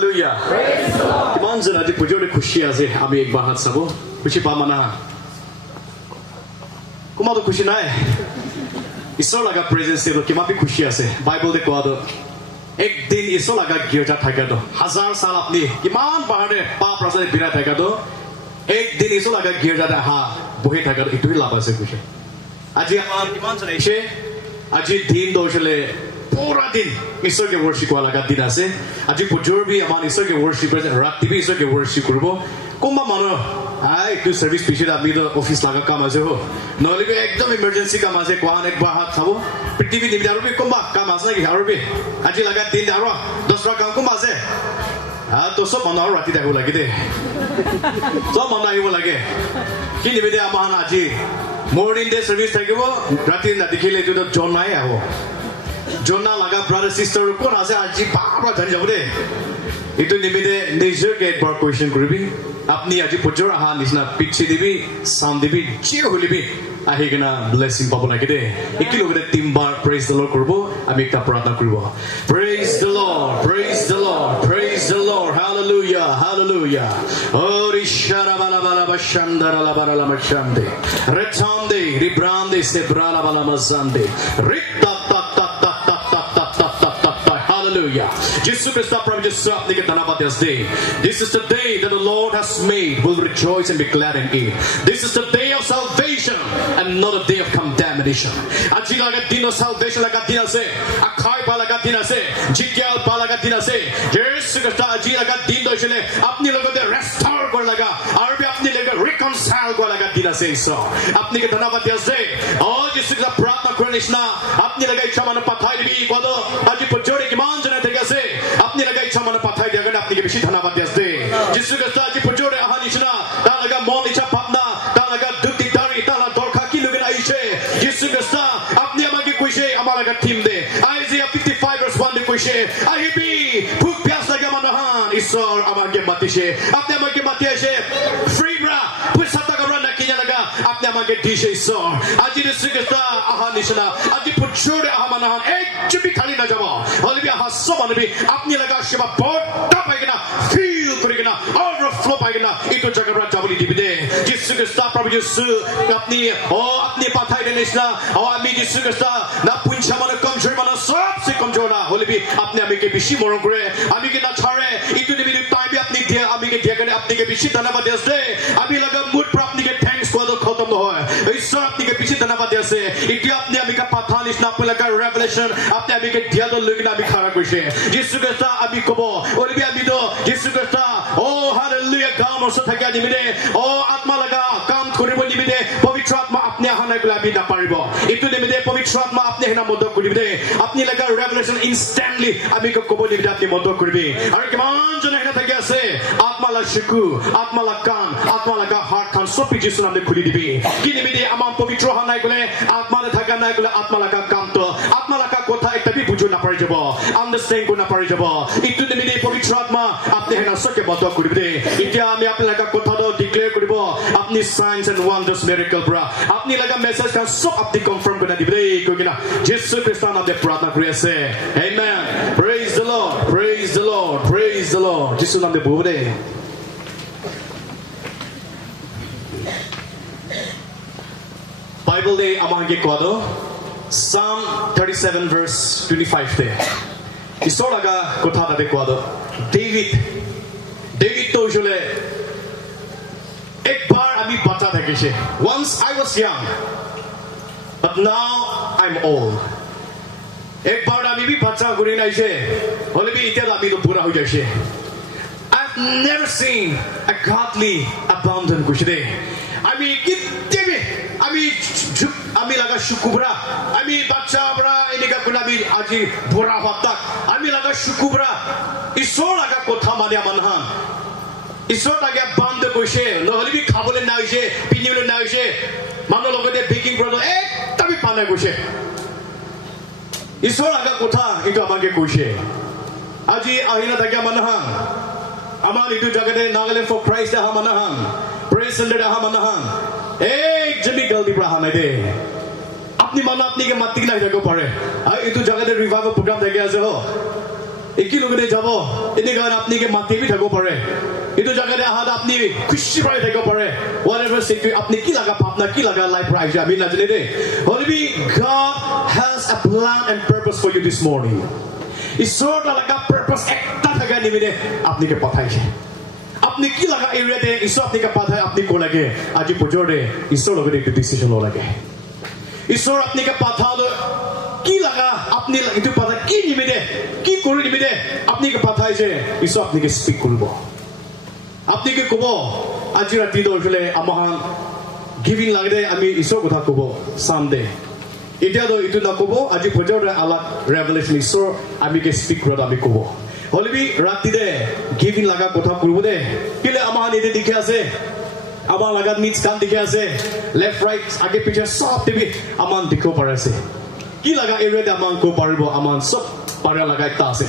Hallelujah. কিমান জন আজি পুজোৰে খুশি আছে আমি একবাৰ হাত চাব খুশি পাম না কোমাটো খুশি নাই ঈশ্বৰ লগা প্ৰেজেন্স এটো কিমান খুশি আছে বাইবেল দে কোৱাটো একদিন ঈশ্বৰ লগা গিৰ্জা থাকাটো হাজাৰ সাল আপনি কিমান বাহাৰে পাপ ৰাস্তাত বিৰা থাকাটো একদিন ঈশ্বৰ লগা গিৰ্জাত আহা বহি থাকাটো ইটোই লাভ আছে খুশি আজি আমাৰ কিমান জন আহিছে আজি দিন দৰ্শলে पूरा दिन ईश्वर के वर्शिप वाला का दिन আছে আজি পুজোৰ বি আমাৰ ईश्वर के वर्शिप ৰাতি বি ईश्वर के वर्शिप কৰিব কোমা মানো আই টু সার্ভিস পিছে আমি তো অফিস লাগা কাম আছে হো নহলে একদম ইমার্জেন্সি কাম আছে কোহান একবাৰ হাত খাব পৃথিৱী নিবি আৰু বি কোমা কাম আছে কি আৰু বি আজি লাগা দিন আৰু 10 টা কাম কোমা আছে তো সব মানুহ ৰাতি থাকিব লাগে দে সব মানুহ আহিব লাগে কি নিবি দে আমাৰ আজি মৰ্নিং ডে সাৰ্ভিস থাকিব ৰাতি না দেখিলে তো জন নাই আহো Jonah laga brother sister kon ase aji baba dhani jabu de itu nimide নিজৰ গেট bar question কৰিবি আপনি আজি পজৰ আহা নিছনা পিছি দিবি সাম দিবি যি হলিবি আহি কিনা ব্লেসিং পাব লাগে দে একি লগতে তিনবাৰ প্ৰেজ the Lord কৰিব আমি একটা প্ৰাৰ্থনা কৰিব praise the Lord praise the Lord praise the Lord hallelujah hallelujah ori shara bala bala bashandara la bala la mashande rechande ribrande se brala bala mazande ritta Hallelujah. Jesus Christ, Prabhu Jesus, this is the day that the Lord has made. We'll rejoice and be glad in it. This is the day of salvation and not a day of condemnation. Aji laga din of salvation laga din ase, akhai pa laga din ase, jigyal pa laga din ase. Jesus Christ, aji laga din do chile, apni logote restore kor laga, aur bhi apni logote reconcile kor laga din ase so. Apni ke dhanabad ase. Oh Jesus Christ, प्रार्थना करने ना अपनी लगा इच्छा मन पठाई दिबी कोदो आज पुजोरे की मान जने थे कैसे अपनी लगा इच्छा मन पठाई दिया गने अपनी के विषय धन्यवाद दे जिसु के साथ आज पुजोरे आहानिशना ता लगा मोन इच्छा भावना ता लगा दुखी दारी ता लगा दोरखा की लोग आइशे जिसु के साथ अपनी अमागे कुशे हमारा का टीम दे आइजिया 55 verse 1 कुशे आई बी भूख प्यास लगा मनहान ईश्वर अमागे मतिशे अपने अमागे मतिशे फ्री ब्रा पुष्टा का रन किया लगा अपने अमागे दिशे ईश्वर आज जिसु के साथ आहानिशना आज पुजोरे आहामनहान एक चुपी खाली ना जाओ होली भी हास्यो मन भी अपनी लगा शिवा बहुत पाएगा फील करेगा ओवरफ्लो पाएगा इतो जगह पर जाबली दिबदे जिसु के साथ प्रभु यीशु अपनी पाथाई देने ना और आमी जिसु के साथ ना पुंछा मन कमजोर मन सबसे कमजोर ना होली भी अपने आमी के बिशी मरण करे आमी के ना छाड़े इतो निबि टाइम भी अपनी दिया आमी के दिया करे अपनी के बिशी धन्यवाद दे आमी लगा मूड पर अपनी के थैंक्स को तो खत्म न होए ईश्वर अपनी के बिशी धन्यवाद दे इतो अपने आमी का पाथानिस ना लगा रेवलेशन अपने आमी के दिया तो लोग ना भी खड़ा करछे जिसु के साथ आमी कबो और भी आमी तो जिसु के साथ ओ हालेलुया काम और सथाका निमिदे ओ आत्मा लगा काम करिबो निमिदे पवित्र आत्मा अपने हाना गुला भी ना पारिबो इतो निमिदे पवित्र आत्मा अपने हाना मदद करिबे अपनी लगा रेवलेशन इंस्टेंटली आमी को कबो निमिदे अपनी मदद करिबे और किमान जन हाना थाके আছে आत्मा ला शिकु आत्मा ला कान आत्मा लगा हार्ट खान सब जिसु नाम दे खुली दिबे कि निमिदे आमा पवित्र हाना गुले आत्मा ने थाका ना गुले आत्मा लगा काम तो आत्मा लगा কথা একটা বি বুঝো না পারি যাব আন্ডারস্ট্যান্ড কো না পারি যাব ইটো নিমিদে পবিত্র আত্মা আপনি হেনা সকে বত করিবে ইতিয়া আমি আপনি লাগা কথা তো ডিক্লেয়ার করিব আপনি সাইন্স এন্ড ওয়ান্ডার্স মিরাকল ব্রা আপনি লাগা মেসেজ কা সব আপনি কনফার্ম করে দিবে কইনা যিশু খ্রিস্ট নামে দে প্রার্থনা করি আছে amen praise the lord praise the lord praise the lord যিশু নামে বলে বাইবেল দে আমাকে কদো Psalm 37 verse 25 there. Iso laga kotha da dekwado. David to jule ek bar ami bata thakise. Once I was young, but now I'm old. Ek bar ami bi bacha guri naise. Hole bi itia ami to pura hoi jaise. I've never seen a godly abandon kushde. Ami kitebe আমি লাগা শুকুবরা আমি বাচ্চা বড়া এনিকা গুনাবি আজি বড়া হতা আমি লাগা শুকুবরা ঈশ্বর লাগা কথা মানে মানহান ঈশ্বর লাগা বান্ধ কইছে নহলি বি খাবলে না হইছে পিনিবলে না হইছে মানুহ লগতে বেকিং প্ৰডাক্ট একটা বি পানা কইছে ঈশ্বর লাগা কথা এটো আমাকে কইছে আজি আহিনা থাকে মানহান আমার এটো জায়গাতে নাগালে ফর ক্রাইস্ট আহা মানহান প্রেজ সানডে আহা মানহান एक जमी गलती पर हाने दे अपनी माना अपनी के मत की नहीं देखो पड़े इतु जगह दे रिवाइवल प्रोग्राम देखे ऐसे हो একি লগতে যাব এনে গান আপনি কে মাতি বি থাকব পারে এটো জায়গাতে আহাত আপনি খুশি পাই থাকব পারে whatever situation আপনি কি লাগা ভাবনা কি লাগা লাইফ রাইজ আমি না জানি দে হলিবি God has a plan and purpose for you this morning ঈশ্বর লাগা purpose একটা থাকা নিমিতে আপনি কে পাঠাইছে আপনি কি লাগা এরিয়াতে ঈশ্বর আপনি কে পাঠায় আপনি কো লাগে আজি পজরে ঈশ্বর লগতে একটু ডিসিশন ল লাগে ঈশ্বর আপনি কে পাঠালো কি লাগা আপনি ইটো পাঠা কি নিমিতে কি কৰি নিমিতে আপনি কে পাঠাইছে ঈশ্বর আপনি কে স্পিক করব আপনি কি কব আজি রাতি দলফলে আমাহান গিভিং লাগে আমি ঈশ্বর কথা কব সানডে এটা তো ইটো না কব আজি পজরে আলাক রেভেলেশন ঈশ্বর আমি কে স্পিক করব আমি কব হলিবি রাতি দে গিভিং লাগা কথা করব দে কিলে আমাহান এতে দেখে আছে আমার লাগাত নিটস কান দেখে আছে লেফট রাইট আগে পিছে সব টিভি আমান দেখো পারে আছে কি লাগা এরিয়াতে আমান কো পারিব আমান সব পারা লাগা একটা আছে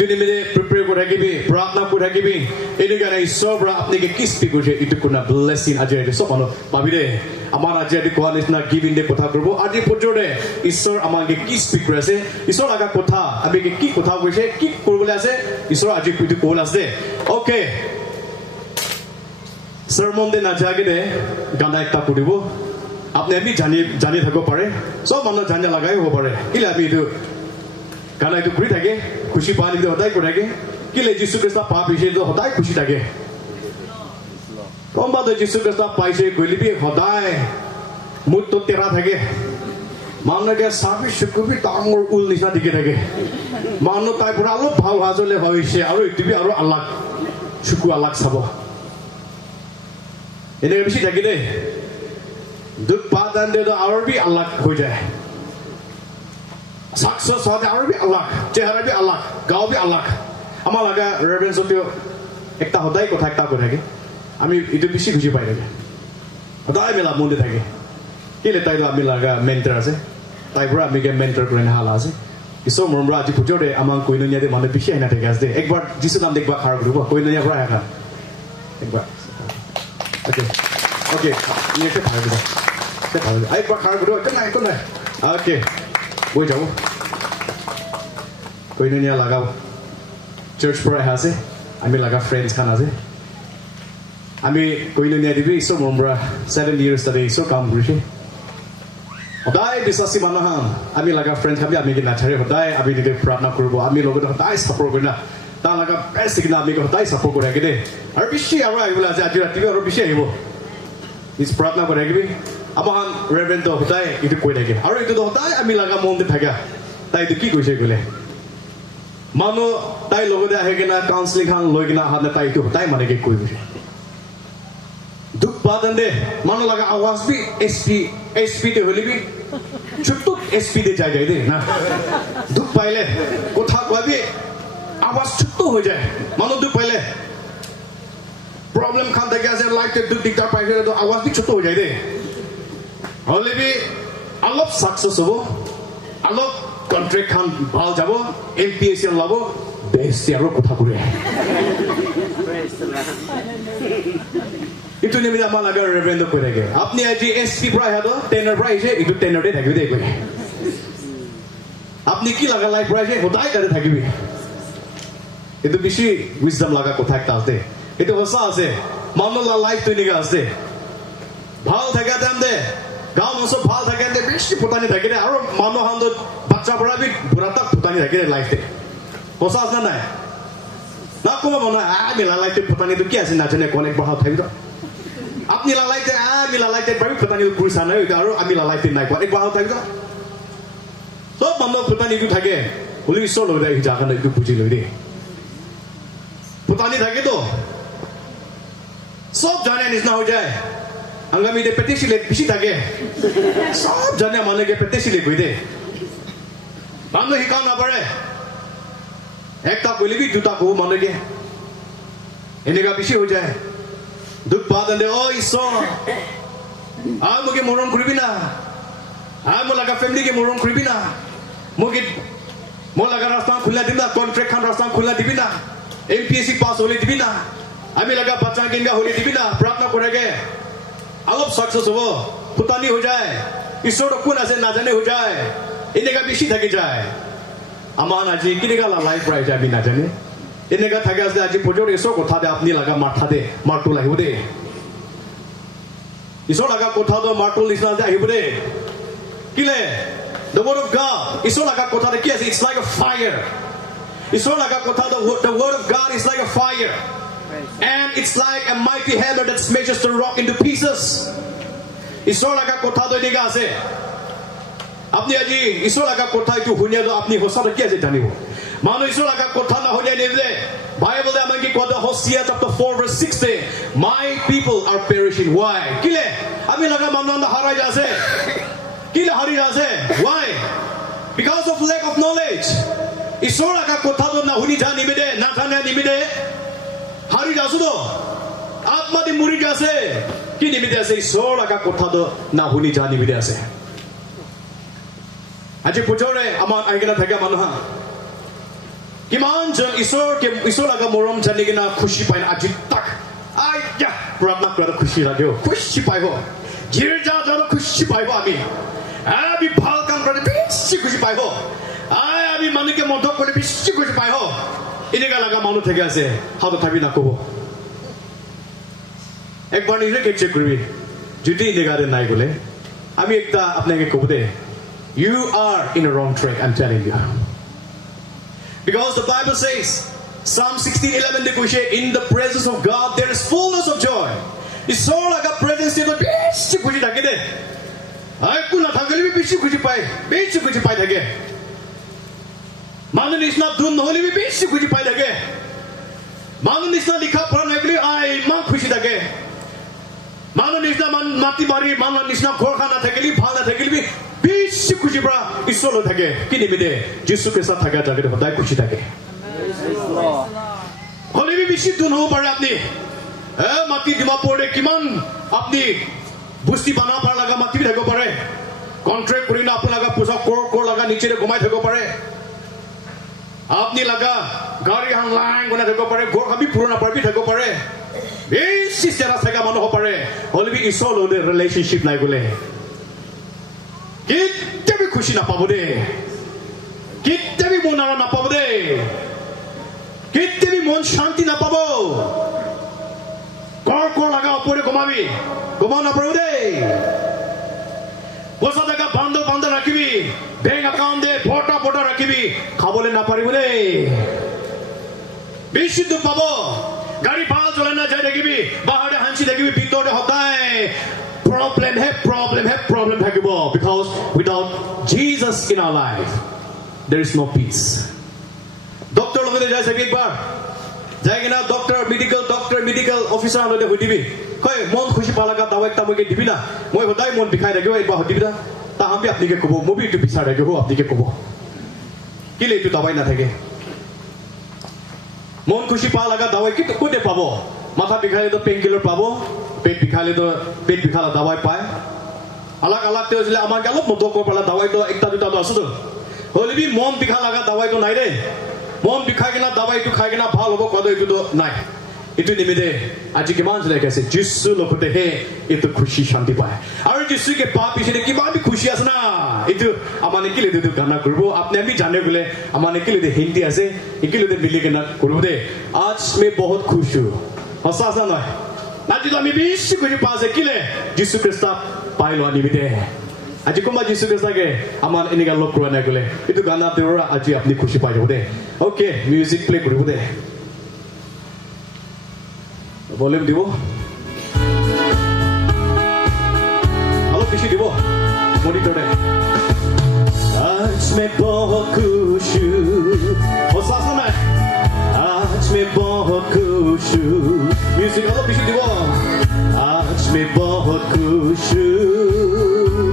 যদি মেরে প্রিপেয়ার করে রাখিবি প্রার্থনা করে রাখিবি এই গানে ঈশ্বর আপনি কে কি স্পিক করছে ইটো কোনা ব্লেসিং আজি এতে সব মানুষ ভাবি দে আমার আজি এতে কোয়া নিচিনা গিভিং দে কথা করব আজি পর্যরে ঈশ্বর আমাকে কি স্পিক করে আছে ঈশ্বর লাগা কথা আমি কি কথা কইছে কি করবলে আছে ঈশ্বর আজি ইটো কোল আছে okay sermon de na jage de gana ekta puribo apni ami jani thakbo pare sob manu janya lagai hobo pare kile ami etu gana etu kuri thake khushi pani de hodai kore ke kile jisu krista pa bishe do hodai khushi thake bomba de jisu krista paise golibi hodai mut to tera thake manu ke sabi shukubi tamor ul nisna dike thake manu tai pura alo bhau hajole hoise aru itibi aru alak shuku alak sabo এনে বেশি থাকি দে দুধ পাতান দে তো আর B Allah হয়ে যায় success হবে আর B Allah চেহারা B Allah গাও বি আল্লাহ আমার লাগা রেভারেন্স হতে একটা হদাই কথা একটা করে থাকে আমি এটা বেশি খুশি পাই থাকে হদাই মেলা মনে থাকে কিলে তাই তো আমি লাগা মেন্টর আছে তাই পুরো আমি কে মেন্টর করে না হালা আছে কিছু মরমরা আজি পুজোরে আমার কইননিয়াতে মানে বেশি আইনা থাকে আছে একবার যিশু নাম দেখবা খারাপ করব কইননিয়া পুরো একা একবার Okay. Okay. Ini ke khar gudo. Ke khar gudo. Ai ba khar gudo. Kan nai. Okay. Boi jao. Koi ni lagao. Church pura ase. Ami laga friends khan ase. Ami koi ni dibi so mombra 7 years tadi so kam guriche. Hodai bisasi manahan. Ami laga friends khabi ami ke nachare hodai ami dide pratna korbo. Ami logot hodai support korna. তা লাগা basic না আমি কথাই support করে রাখি দে আর বেশি আমরা এগুলা আছে আজ রাতে আরো বেশি আইব ইস প্রার্থনা করে রাখবি আমার রেভারেন্ড হতাই ইটো কই থাকে আর ইটো হতাই আমি লাগা মনতে থাকা তাই তো কি কইছে গলে মানু তাই লগতে আহে কিনা কাউন্সেলিং খান লই কিনা হাতে তাই ইটো হতাই মানে কি কই বসে দুঃখ পাতন দে মানু লাগা আওয়াজ বি এসপি তে হলিবি ছোট এসপি দে যাই দে না দুঃখ পাইলে কথা কইবি आवाज छुट्टो हो जाए मानो दुख पहले प्रॉब्लम खान देखे ऐसे लाइफ के दुख दिखता पाए तो आवाज भी छुट्टो हो जाए दे होले भी अलग सक्सेस हो अलग कॉन्ट्रैक्ट खान भाल जाबो एमपीएससी लाबो बेस्ट यारो কথা করে इतु निमित আমার লাগা রেভেন্ড করে গে আপনি আজি এসপি প্রায় হাতো টেনার প্রাইসে ইতু টেনার দে থাকিবি দে কই আপনি কি লাগা লাইফ প্রাইসে হতাই করে থাকিবি itu বেশি উইজডম লাগা কথা একটা আছে এটা হসা আছে মানলা লাইফ তৈরি আছে ভাল থাকা দাম দে গাঁও মসব ভাল থাকেন দে বেশি ফুটানি থাকে দে আর মানুষ হান্দ বাচ্চা বড়া বি বুড়াটা ফুটানি থাকে দে লাইফে হসা আছে না না কোন মনে আমি লাইফে ফুটানি তো কি আছে না জানে কোন এক বহাল থাকি তো আপনি লাইফে আমি লাইফে বাড়ি ফুটানি পুরুষ না আর আমি লাইফে নাই কোন এক বহাল থাকি তো সব মানুষ ফুটানি তো থাকে বলি ঈশ্বর লই দেয় জায়গা একটু বুঝি লই দে पुतानी থাকে তো সব জানে নিস না হয়ে যায় আঙ্গামি দে পেটেশিলে বেশি থাকে সব জানে মানে কে পেটেশিলে কই দে বাংলা হিকাও না পারে একটা কইলি বি দুটা কো মানে কে এনেকা বেশি হয়ে যায় দুধ পাদন দে ও ঈশ্বর আমাকে মরণ করবি না আমার লাগা ফ্যামিলি কে মরণ করবি না মোকে মো লাগা রাস্তা খুলা দিবি না কন্ট্রাক্ট খান রাস্তা খুলা দিবি না एमपीएससी पास होले दिबी ना আমি লাগা বাচ্চা কিনগা होले दिबी ना प्रार्थना करेगे अलग सक्सेस हो पुतानी हो जाए ঈশ্বর কোন আছে না জানে हो जाए এনেকা বেশি থাকে যায় Aman aji kini kala life right abi na jane. Ini ka thake ase aji pojor iso kotha de apni laga matha de martu lahibo de. Iso laga kotha do martu lisna de ahibo de. Kile the word of God iso laga kotha de ki ase it's like a fire. Iso laga kotha the word of God is like a fire. And it's like a mighty hammer that smashes the rock into pieces. Iso laga kotha do diga ase. Apni aji iso laga kotha itu hunya do apni hosa de ki ase janibo. Manu iso laga kotha na honya nevle. Bible de amangi koda Hosea chapter 4 verse 16. My people are perishing. Why? Kile ami laga manu na harai jase. Kile hari jase. Why? Because of lack of knowledge. Iso laga kotha do na huni jani bide na thane ni bide. Hari jasu do. Atma di muri jase. Kini bide ase iso laga kotha do na huni jani bide ase. Aji pujore aman aigena thake manuha. Kiman jan isor laga morom jani gina khushi paina aji tak. Ai ya pratna kora khushi lagyo. Khushi paibo. Girja jaro khushi paibo ami. Abi bhal kam kore bishi khushi paibo. Ai abi manu ke modho kore bishi khushi paibo. Inega laga manu thake ase. Hado thabi na kobo. Ekbar nije ke check korbi. Judi inega de nai gole. Ami ekta apnake kobo de. You are in a wrong track, I'm telling you. Because the Bible says, Psalm 16:11 dekho in the presence of God there is fullness of joy. It's all like a presence in the bishi khushi thake de. Ai kuna thangeli bi bishi khushi pai thake. Manu nisna dun holi bi bishi khushi pai thake. Manu nisna likha pura nagli ai ma khushi thake. Manu nisna man mati mari manu nisna khor khana thakeli bhal na thakeli bi bishi khushi pra isolo thake. Kini bide Jesu ke sath thaka jage hodai khushi thake. Holi bi bishi dun ho pare apni. Mati dima pore kiman apni busti bana par laga mati bi thako pare. Contract kuri na apna laga pusa kor laga niche re gumai thako pare. Apni laga gari han lang guna thako pare. Gor khabi purana par bi thako pare. Bishi sera saga mano ho pare. Holi bi isolo de relationship nai gole. Kitte bhi khushi na pabo de. Kitte bhi mon ara na pabo de. Kitte bhi mon shanti na pabo. Kor laga opore gomabi. Goma na pabo de. Posa daga bando rakibi. Bank account de pota rakibi. Khabole na paribo de. Bishi du pabo. Gari bhal cholana jai dekibi. Bahare hanchi dekibi bitore hodai. Problem thakibo because without Jesus in our life there is no peace. Doctor logode jai sake ekbar jaigena doctor medical officer lode hudibi koi mon khushi palaga dawai ta moge dibi na moi hodai mon bikhai ragibo ekbar hudibi na ta hambi apni ke kobo mobi tu bisar ragibo apni ke kobo kile tu dawai na thake mon khushi palaga dawai ki kode pabo matha bikhale to painkiller pabo पेट बिखाले तो पेट बिखाला दवाई पाए अलग ते होइले आमार अलग मदो को पला दवाई तो एकटा दुटा तो आसो होले भी मन बिखा लगा दवाई तो নাই रे मन बिखा केना दवाई तो खाइ केना ভাল হবো কদ এটো তো নাই এটো নিমিদে আজি কিমান জনে কৈছে যিশু লগতে হে এটো খুশি শান্তি পায় আৰু যিশু কে পাপ পিছনে কিমান বি খুশি আছে না এটো আমানে কিলে দে গানা করব আপনি আমি জানে বলে আমানে কিলে দে হিন্দি আছে কিলে দে মিলি কেনা করব দে আজ মে বহুত খুশ হু হসা আছে না Nanti kami bishi kuri pase kile Yesus Kristus pailo ani bide. Aji kuma Yesus Kristus ke aman ini kan lok kurana kule. Itu gana terora aji apni khushi pai jode. Okay, music play kuri bude. Volume dibo. Halo bishi dibo. Monitor de. Aaj mein bahut khush hu. Ho saasa na. Aaj mein bahut khush hu. Music halo bishi dibo. आज मैं बहुत खुश हूँ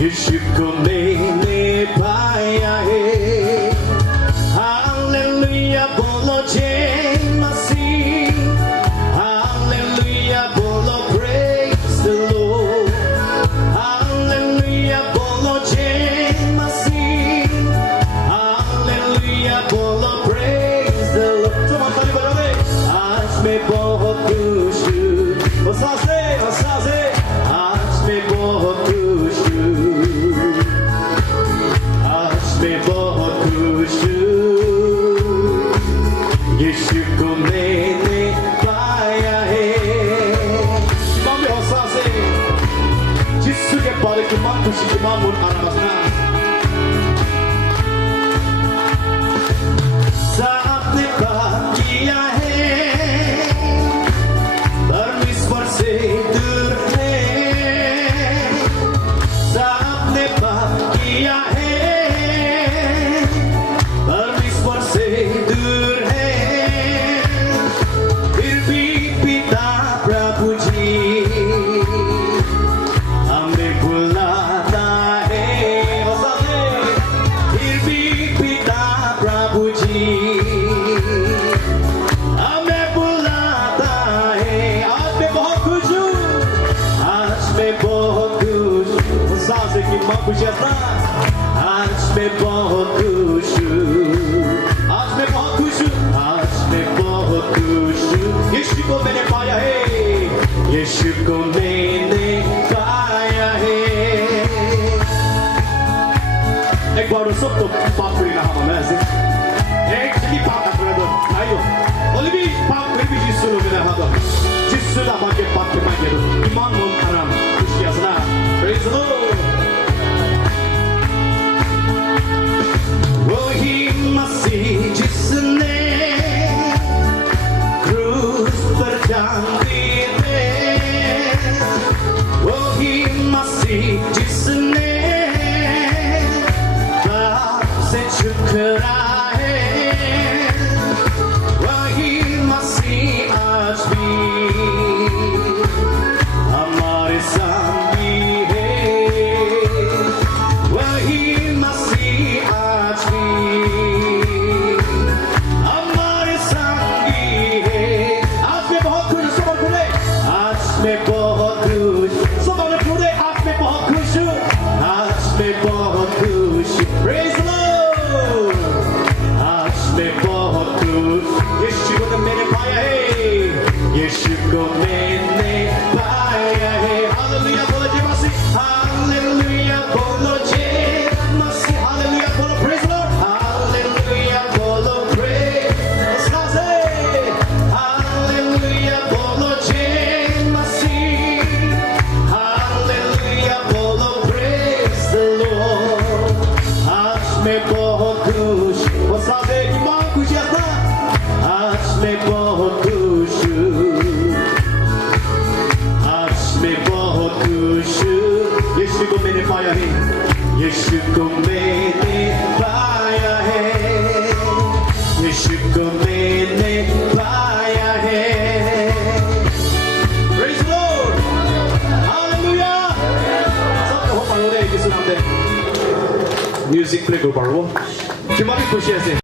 यीशु को मैंने पाया है hallelujah बोलो जय मसीह हालेलुया बोलो praise the Lord हालेलुया बोलो जय मसीह हालेलुया बोलो praise the Lord चलो ताली बजाओ दे आज मैं बहुत खुश Osase, आज मैं बहुत खुश हूँ आज मैं बहुत यीशु को मैंने पाया है Mami hosase Jisu ke pare ki man kushi ki man mun arabasna Saatne baat kiya hai Parmeshwar se dur hai Saatne baat kiya hai Parmeshwar se dur hai Phir bhi Pita Prabhu ji हमें बुलाता है फिर भी पिता प्रभु जी हमें बुलाता है आज मैं बहुत खुश हूँ आज मैं बहुत खुश हूँ सांस की माँ खुश है आज मैं बहुत खुश हूँ आज मैं बहुत खुश हूँ आज मैं बहुत खुश हूँ यीशु को मैंने पाया है यीशु को मैंने पाया है एक बार सबको पाप करेगा हम ऐसे एक चीज़ पाप कर दो आइयो ओलिवी पाप करेगी जिससे लोग ने हाथ जिससे ना मांगे पाप के मांगे दो ईमान मन आराम खुशी आसना praise the Lord वही मसीह जिसने क्रूस पर जान दी वही मसीह जिसने पाप से छुटकारा है वही मसीह आज भी हमारे संगी है वही मसीह आज भी हमारे संगी है आज मैं बहुत खुश सब खुले आज मैं बहुत खुश बहुत खुश हूँ आज मैं बहुत खुश praise the Lord आज मैं बहुत खुश यीशु को मैंने पाया है यीशु को मैंने पाया है हालेलुया बोलो जय मसीह हालेलुया बोलो जय मसीह हालेलुया बोलो praise the Lord हालेलुया बोलो praise हालेलुया बोलो जय मसीह हालेलुया बोलो praise the Lord आज मैं बहुत खुश वो साथे ईमान खुशी आता आज मैं बहुत खुश आज मैं बहुत खुश यीशु को मैंने पाया है यीशु को मैंने पाया है यीशु को मैंने पाया है praise the Lord hallelujah सबको हो पालो रे यीशु नाम दे म्यूजिक प्ले करो पारो किमारी खुशी है